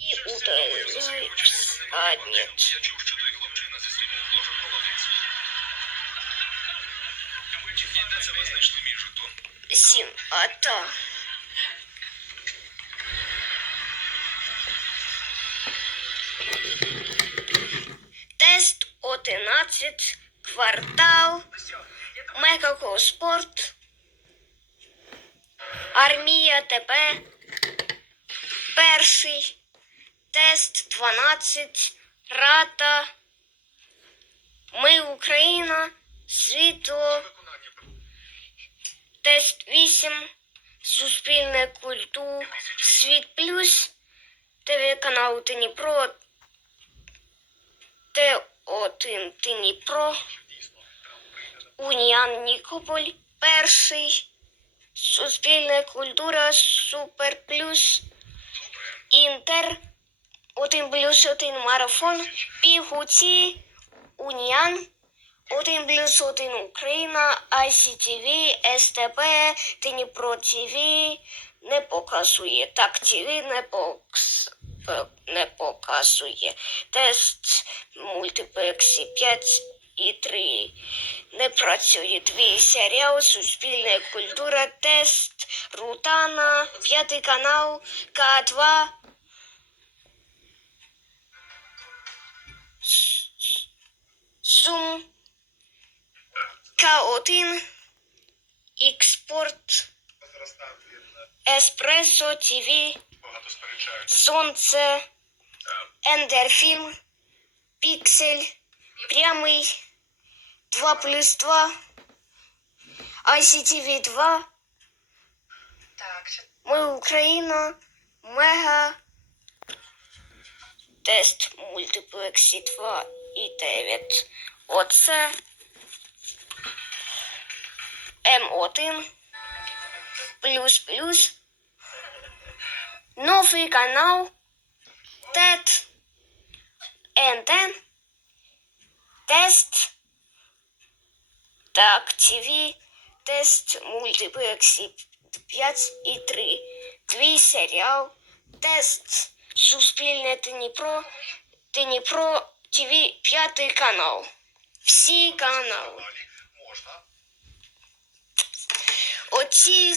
І знайшли мій жетон? Сім. Ата. Тест 11. Квартал. Мегакоспорт. Армія ТП. Перший. Тест 12. Рата. Ми Україна. Світло. Тест 8. Суспільне культу. Світ плюс. ТВ канал Дніпро. Т1 Дніпро. Уніан Нікополь. Перший. Суспільна культура. Супер плюс. Інтер. 1 плюс 1 марафон. Пігуці. Уніан. 1 плюс 1 Україна, ICTV, СТБ, Дніпро ТВ не показує. Так, ТВ не, покс, е, не показує. Тест мультиплексі 5 і 3 не працює. Твій серіал, суспільна культура, тест, Рутана, п'ятий канал, К2. Сум. К1, Експорт, Еспресо ТВ. Сонце, Ендерфільм, Піксель, Прямий, 2 плюс 2, ICTV 2, Так, що Ми Україна, Мега, Тест Мультиплексі 2 і 9. Оце М1 плюс плюс. Новий канал ТЕТ НТ Тест Так, ТВ Тест Мультиплексі 5 і 3. Твій серіал Тест Суспільне Дніпро Дніпро ТВ п'ятий канал. Всі канали. Можна. Оці